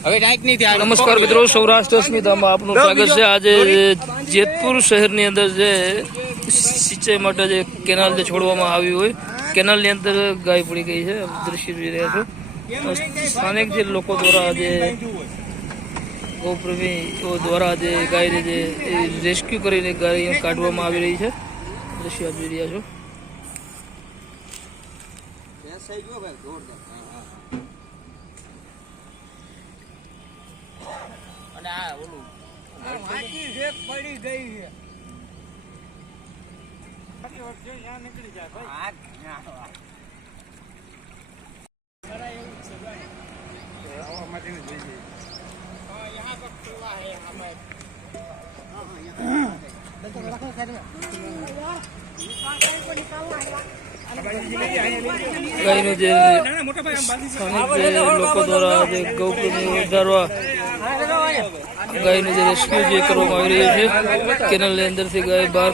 નમસ્કાર મિત્રો, સૌરાષ્ટ્ર અસ્મિતામાં આપનું સ્વાગત છે। આજે જેતપુર શહેરની અંદર જે સિંચાઈ માટે જે કેનાલ જે છોડવામાં આવી હોય, કેનાલની અંદર ગાય પડી ગઈ છે, દ્રશ્ય જોઈ રહ્યા છો। સ્થાનિક જે લોકો દ્વારા જે ગૌપ્રેમીઓ દ્વારા જે ગાયને જે રેસ્ક્યુ કરીને ગાય કાઢવામાં આવી રહી છે, દ્રશ્ય આપ જોઈ રહ્યા છો। પડી ગઈ નીકળી જાય ગાયનું જે લોકો દ્વારા જે ગૌપ્રેમી વધારવા ગાયનું જે રેસ્ક્યુ જે કરવામાં આવી રહ્યું છે, કેનાલની અંદરથી ગાય બહાર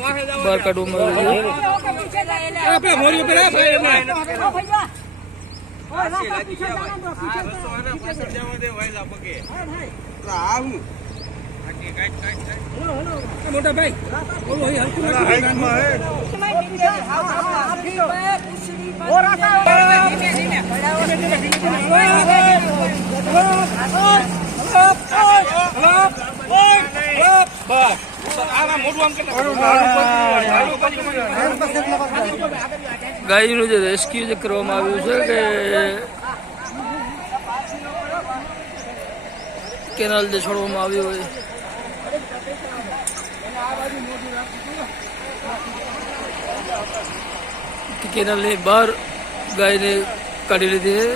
કાઢવામાં આવી રહી છે। મોટા ભાઈ ગાયનું જે રેસ્ક્યુ જે કરવામાં આવ્યું છે કે કેનાલ જે છોડવામાં આવ્યું હોય, કેનાલની બહાર ગાયને કાઢી લીધી છે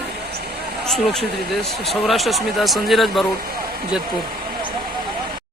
સુરક્ષિત રીતે। સૌરાષ્ટ્ર અસ્મિતા, સંજયરાજ બારોટ, જેતપુર।